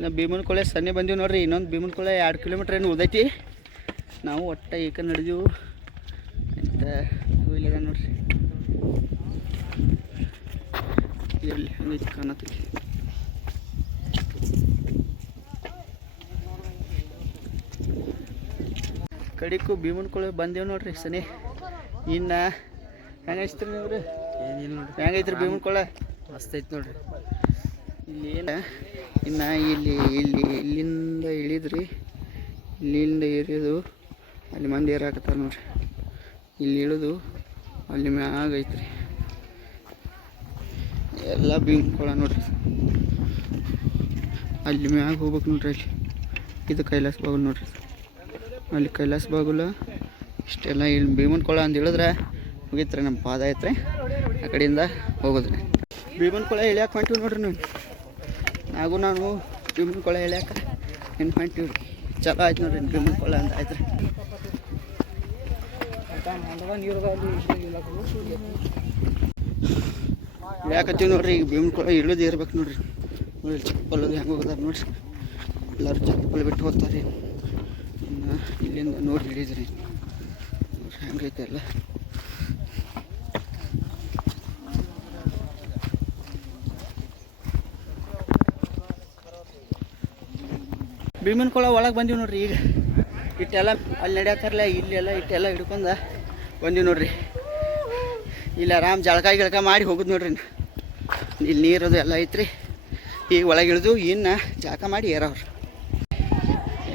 ಇನ್ನು ಭೀಮನಕೊಳೆ ಸನ್ನೆ ಬಂದೀವಿ ನೋಡ್ರಿ. ಇನ್ನೊಂದು ಭೀಮನಕೊಳೆ 2 ಕಿಲೋಮೀಟ್ರ್ ಏನು ಉಳ್ದೈತಿ. ನಾವು ಒಟ್ಟು ಏಕ ನಡೆದೀವು ಅಂತ ಇಲ್ಲದ ನೋಡ್ರಿ. ಎಲ್ಲಿ ಹಂಗೈತಿ ಕಾಣತೈತಿ. ಕಡಿಕು ಭೀಮನಕೊಳೆ ಬಂದೇವು ನೋಡ್ರಿ ಸನಿ. ಇನ್ನು ಹೆಂಗೈತ್ರಿ ನೀವು ರೀ? ಏನಿಲ್ಲ ನೋಡ್ರಿ. ಹೆಂಗೈತ್ರಿ ಭೀಮನಕೊಳೆ? ಮಸ್ತ್ ಐತಿ ನೋಡ್ರಿ. ಇಲ್ಲಿ ಏನು ಇನ್ನು ಇಲ್ಲಿಂದ ಇಳಿದ್ರಿ. ಇಲ್ಲಿಂದ ಏರಿಯೋದು ಅಲ್ಲಿ ಮಂದಿ ಏರಾಕತ್ತಾರ ನೋಡ್ರಿ. ಇಲ್ಲಿ ಇಳಿದು ಅಲ್ಲಿ ಮ್ಯಾಗ ಐತ್ರಿ ಎಲ್ಲ ಭೀಮನಕೊಳೆ ನೋಡ್ರಿ. ಅಲ್ಲಿ ಮ್ಯಾಗ ಹೋಗ್ಬೇಕು ನೋಡ್ರಿ. ಅಲ್ಲಿ ಇದು ಕೈಲಾಸ ಬಾಗುಲ್ ನೋಡ್ರಿ. ಅಲ್ಲಿ ಕೈಲಾಸ ಬಾಗುಲ ಇಷ್ಟೆಲ್ಲ ಇಲ್ಲಿ ಭೀಮನಕೊಳೆ ಅಂತ ಹೇಳಿದ್ರೆ ಮುಗೀತ್ರಿ ನಮ್ಮ ಪಾದಯಾತ್ರೆ. ಆ ಕಡೆಯಿಂದ ಹೋಗೋದ್ರಿ. ಭೀಮನಕೊಳೆ ಇಳ್ಯಾಕೆ ಹೊಂಟಿವಿ ನೋಡ್ರಿ ನೀವು. ನಾನು ಭೀಮನಕೊಳೆ ಇಳ್ಯಾಕ ಏನು ಹೊಂಟಿವಿ ರೀ. ಚಲೋ ಆಯ್ತು ನೋಡ್ರಿ ಭೀಮನಕೊಳೆ ಅಂತ ಆಯ್ತು ರೀ. ಇಳ್ಯಾಕತ್ತೀವಿ ನೋಡ್ರಿ. ಈಗ ಭೀಮನಕೊಳೆ ಇಳಿದು ಇರ್ಬೇಕು ನೋಡ್ರಿ. ನೋಡಿ ಚಪ್ಪಲ್ ಅದು ಹೆಂಗೆ ಹೋಗೋದಾರ ನೋಡ್ರಿ. ಎಲ್ಲರೂ ಚಪ್ಪಲ್ ಬಿಟ್ಟು ಹೋಗ್ತಾರೆ. ಇನ್ನು ಇಲ್ಲಿಂದ ನೋಡಿ ಹಿಡಿದ್ರಿ ನೋಡ್ರಿ ಹೆಂಗೈತೆ ಎಲ್ಲ. ಭೀಮನಕೊಳೆ ಒಳಗೆ ಬಂದೀವಿ ನೋಡ್ರಿ. ಈಗ ಇಟ್ಟೆಲ್ಲ ಅಲ್ಲಿ ನಡೆಯತ್ತಾರಲ್ಲ ಇಲ್ಲೆಲ್ಲ ಇಟ್ಟೆಲ್ಲ ಹಿಡ್ಕೊಂಡು ಬಂದೀವಿ ನೋಡ್ರಿ. ಇಲ್ಲಿ ಆರಾಮ್ ಜಳಕ ಗಿಳಕ ಮಾಡಿ ಹೋಗುದು ನೋಡ್ರಿ. ಇಲ್ಲಿ ನೀರದು ಎಲ್ಲ ಐತ್ರಿ. ಈಗ ಒಳಗೆ ಇಳಿದು ಇನ್ನು ಜಾಕ ಮಾಡಿ ಏರವ್ರು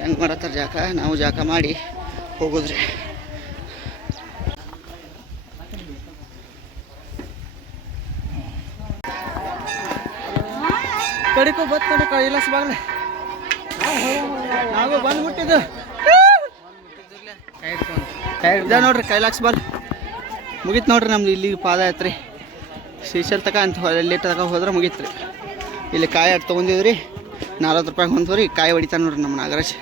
ಹೆಂಗೆ ಮಾಡತ್ತಾರ ಜಾಕ. ನಾವು ಜಾಕ ಮಾಡಿ ಹೋಗೋದ್ರಿ. ಕಡಿಕೋ ಬತ್ ನೋಡಿ ಕೈಲಾಸ ಬಾಗ್ಲ ನಾವು ಬಂದ್ಬಿಟ್ಟಿದ್ದು ಇದ ನೋಡ್ರಿ. ಕೈಲಾಸ ಬಾಲ್ ಮುಗೀತು ನೋಡ್ರಿ ನಮ್ದು. ಇಲ್ಲಿಗೆ ಪಾದಯಾತ್ರೆ ಶ್ರೀಶೈಲ ತಕ ಅಂತ ಲೇಟ್ ತಕ ಹೋದ್ರೆ ಮುಗೀತು ರೀ. ಇಲ್ಲಿ ಕಾಯಿ ಅಟ್ಟು ತೊಗೊಂಡಿವ್ರಿ. 40 ರೂಪಾಯಿ ಹೊಂದ್ರಿ. ಕಾಯಿ ಹೊಡಿತಾನೆ ನೋಡ್ರಿ ನಮ್ಮ ನಾಗರಾಜ್.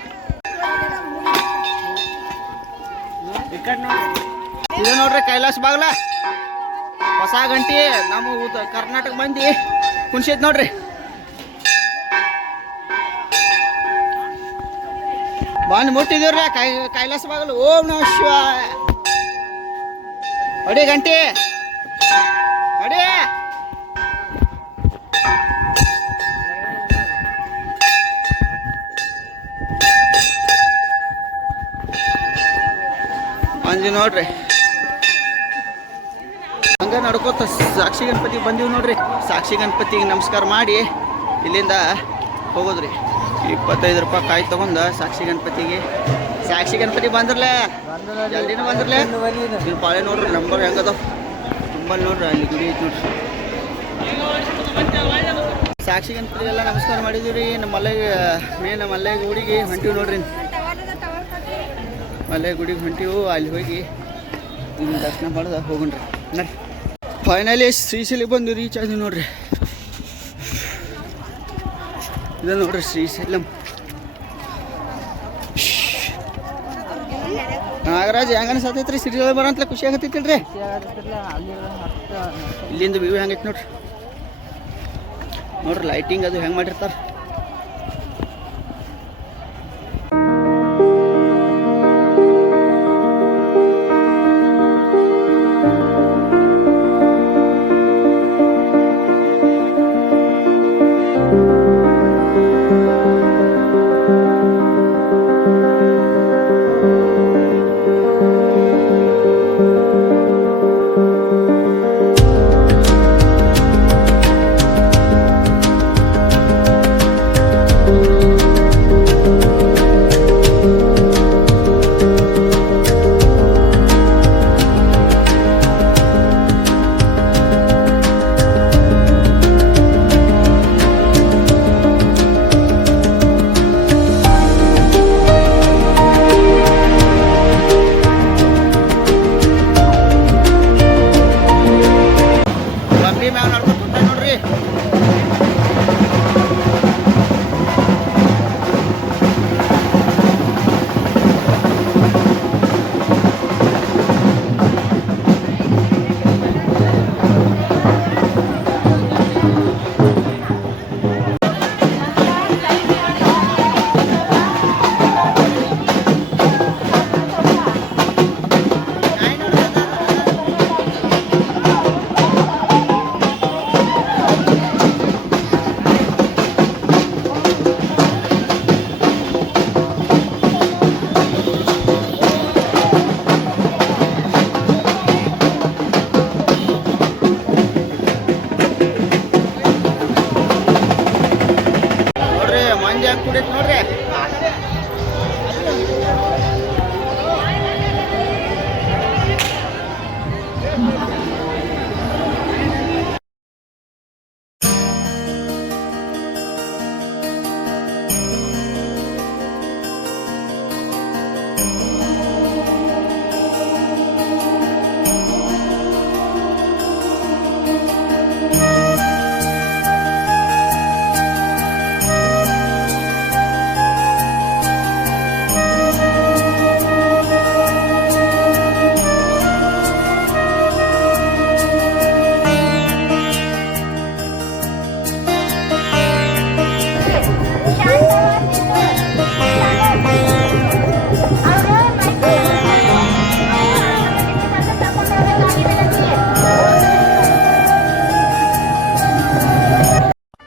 ಇದು ನೋಡ್ರಿ ಕೈಲಾಸ ಬಾಗ್ಲ ಹೊಸ ಗಂಟಿ. ನಮ್ಮ ಕರ್ನಾಟಕ ಮಂದಿ ಕುಣ್ಸೈತಿ ನೋಡ್ರಿ. ಬಂದು ಮುಟ್ಟಿದ್ದೀವ್ರಿ ಕೈಲಾಸ ಬಾಗಲು. ಓಂ ನಮಃ ಶಿವಾಯ. ಹೊಡಿ ಗಂಟಿ ಹೊಡಿ. ಬಂದ್ವಿ ನೋಡ್ರಿ. ಹಂಗ ನಡ್ಕೋತ ಸಾಕ್ಷಿ ಗಣಪತಿಗೆ ಬಂದೀವಿ ನೋಡ್ರಿ. ಸಾಕ್ಷಿ ಗಣಪತಿಗೆ ನಮಸ್ಕಾರ ಮಾಡಿ ಇಲ್ಲಿಂದ ಹೋಗೋದ್ರಿ. 25 ರೂಪಾಯಿ ಕಾಯಿ ತೊಗೊಂಡು ಸಾಕ್ಷಿ ಗಣಪತಿ ಬಂದ್ರಲ್ಲ ಜಲ್ದಿನ ಬಂದ್ರಲ್ಲ. ನೀವು ಪಾಳೆ ನೋಡ್ರಿ ನಂಬರ್ ಹೆಂಗದ ತುಂಬ ನೋಡ್ರಿ. ಅಲ್ಲಿ ಗುಡಿ ಐತಿ ನೋಡ್ರಿ. ಸಾಕ್ಷಿ ಗಣಪತಿಗೆಲ್ಲ ನಮಸ್ಕಾರ ಮಾಡಿದೀವಿ ರೀ. ನಮ್ಮ ಮಲ್ಲಯ್ಯ ಗುಡಿಗೆ ಹೊಂಟಿವಿ ನೋಡ್ರಿ. ಮಲ್ಲಯ್ಯ ಗುಡಿಗೆ ಹೊಂಟಿವು. ಅಲ್ಲಿ ಹೋಗಿ ದರ್ಶನ ಮಾಡ್ದ ಹೋಗೋಣ್ರಿ. ನೋಡ್ರಿ ಫೈನಲಿ ಶ್ರೀಶೈಲಿಗೆ ಬಂದು ರೀಚ್ ಆದ್ವಿ ನೋಡ್ರಿ. ಇದು ನೋಡ್ರಿ ಶ್ರೀಶೈಲಂ. ನಾಗರಾಜ್ ಹೆಂಗ ಅನ್ಸತೈತ್ರಿ ಶ್ರೀಶೈಲ ಬರಂತಲ ಖುಷಿ ಆಗತ್ತೈತಿಲ್ರಿ. ಇಲ್ಲಿಂದ ವ್ಯೂ ಹೆಂಗೈತಿ ನೋಡ್ರಿ. ಲೈಟಿಂಗ್ ಅದು ಹೆಂಗೆ ಮಾಡಿರ್ತಾರೆ.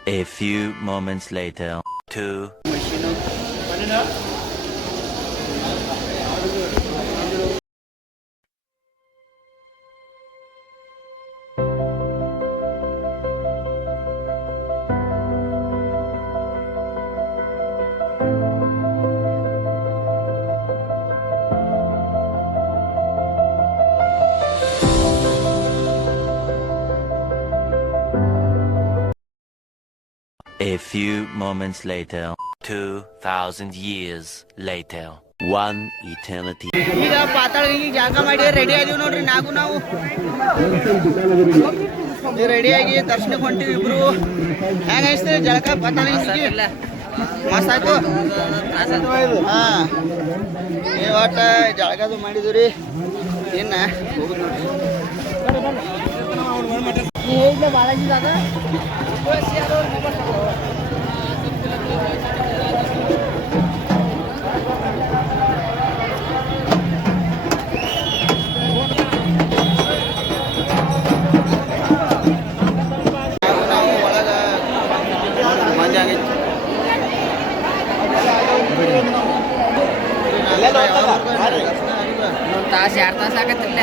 A few moments later. Machine A few moments later. 2,000 years later. One eternity. ಈಗ ಪಾತಾಳ ಗಂಗೆಗೆ ಜಾಗ ಮಾಡಿ ರೆಡಿ ಆದೀವಿ ನೋಡ್ರಿ ನಾವು ರೆಡಿಯಾಗಿ ದರ್ಶನಕ್ಕೆ ಹೊಂಟಿವಿ ಇಬ್ರು. ಹೆಂಗ ಅನಿಸ್ತದೆ ಜಳಕ ಪಾತಾಳ ಗಂಗೆಗೆ? ಮಸ್ತ್ ಆಯ್ತು. ಹಾಂ ಈ ಒಟ್ಟು ಜಳಕದು ಮಾಡಿದ್ವಿ ರೀ. ಇನ್ನು ಹೋಗುದು ನೋಡ್ರಿ ಬಾಲಾಜಿ ದಾದ ತಾಸು 2 ತಾಸು ಆಗತ್ತಿಲ್ಲ.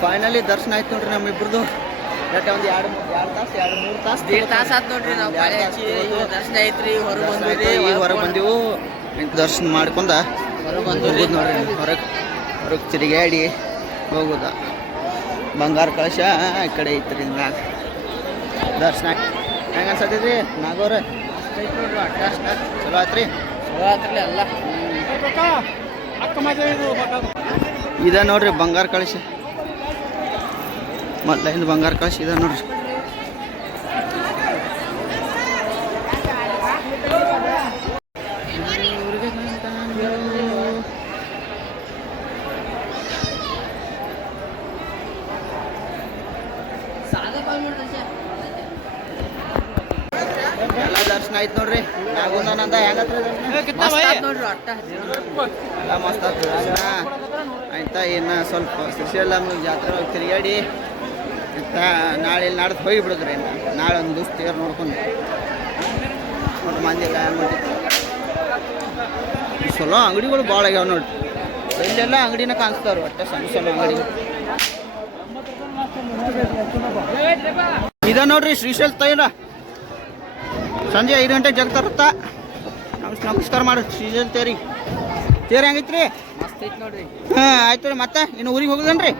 ಫೈನಲಿ ದರ್ಶನ ಆಯ್ತು ನೋಡ್ರಿ ನಮ್ಮಿಬ್ರದ್ದು. ಒಂದು 2-3 ತಾಸು 1.5 ತಾಸು ಆಯ್ತು ನೋಡ್ರಿ. ನಾವು ಪಾಳೆ ಹಚ್ಚಿ ದರ್ಶನ ಐತ್ರಿ, ಹೊರಗೆ ಬಂದ್ವಿ. ಹೊರಗೆ ಬಂದೆವು. ದರ್ಶನ ಮಾಡ್ಕೊಂಡ ಹೋಗುದು ನೋಡ್ರಿ. ಹೊರಗೆ ತಿರುಗಾಡಿ ಹೋಗುದ. ಬಂಗಾರ ಕಳಶ ಈ ಕಡೆ ಐತ್ರಿ ಮ್ಯಾಗ. ದರ್ಶನ ಹೆಂಗೆ ಅನ್ಸತ್ತೈತ್ರಿ ನಾಗವ್ರ? ದರ್ಶನ ಚಲೋ ಆಯ್ತ್ರಿ. ಚಲೋ ಆತ್ರಿ ಎಲ್ಲ. ಇದ ನೋಡ್ರಿ ಬಂಗಾರ ಕಳಶ. ಮೊದ್ಲಿಂದ ಬಂಗಾರ ಕಳಶ ಇದ ನೋಡ್ರಿ. ಎಲ್ಲ ದರ್ಶನ ಆಯ್ತು ನೋಡ್ರಿ. ನಾಗುಂದನಂದ ಹೆಂಗತ್ರ ನೋಡ್ರಿ ಅಟ್ಟ ಎಲ್ಲ ಮಸ್ತ್ ಆಯ್ತು ದರ್ಶನ ಆಯ್ತಾ. ಇನ್ನು ಸ್ವಲ್ಪ ಶ್ರೀಶೈಲ ಜಾತ್ರೆ ತಿರುಗಾಡಿ ನಾಳೆ ನಾಡ್ದು ಹೋಗಿಬಿಡಿದ್ರಿ. ನಾಳೆ ಒಂದು ದಿವ್ಸ ತೇರು ನೋಡ್ಕೊಂಡು ನೋಡ್ರಿ ಮಂದಿ ಎಲ್ಲ ಹೆಂಗೆ ಚಲೋ ಅಂಗಡಿಗಳು ಭಾಳ ಆಗ್ಯಾವ ನೋಡ್ರಿ. ಇಲ್ಲೆಲ್ಲ ಅಂಗಡಿನ ಕಾಣಿಸ್ತಾವ್ರಿ. ಒಟ್ಟೆ ಸಣ್ಣ ಸಣ್ಣ ಅಂಗಡಿ ಇದ ನೋಡ್ರಿ ಶ್ರೀಶೈಲ ತೈಲ. ಸಂಜೆ 5 ಗಂಟೆಗೆ ಜಗ್ತಾರತ್ತ. ನಮಸ್ಕಾರ ಮಾಡಿ ಶ್ರೀಶೈಲ ತೇರಿಗೆ. ತೇರು ಹೆಂಗೈತ್ರಿ? ಮಸ್ತ್ ಐತಿ ನೋಡ್ರಿ. ಹಾಂ ಆಯ್ತು ರೀ. ಮತ್ತೆ ಇನ್ನು ಊರಿಗೆ ಹೋಗುದೇನ್ರಿ?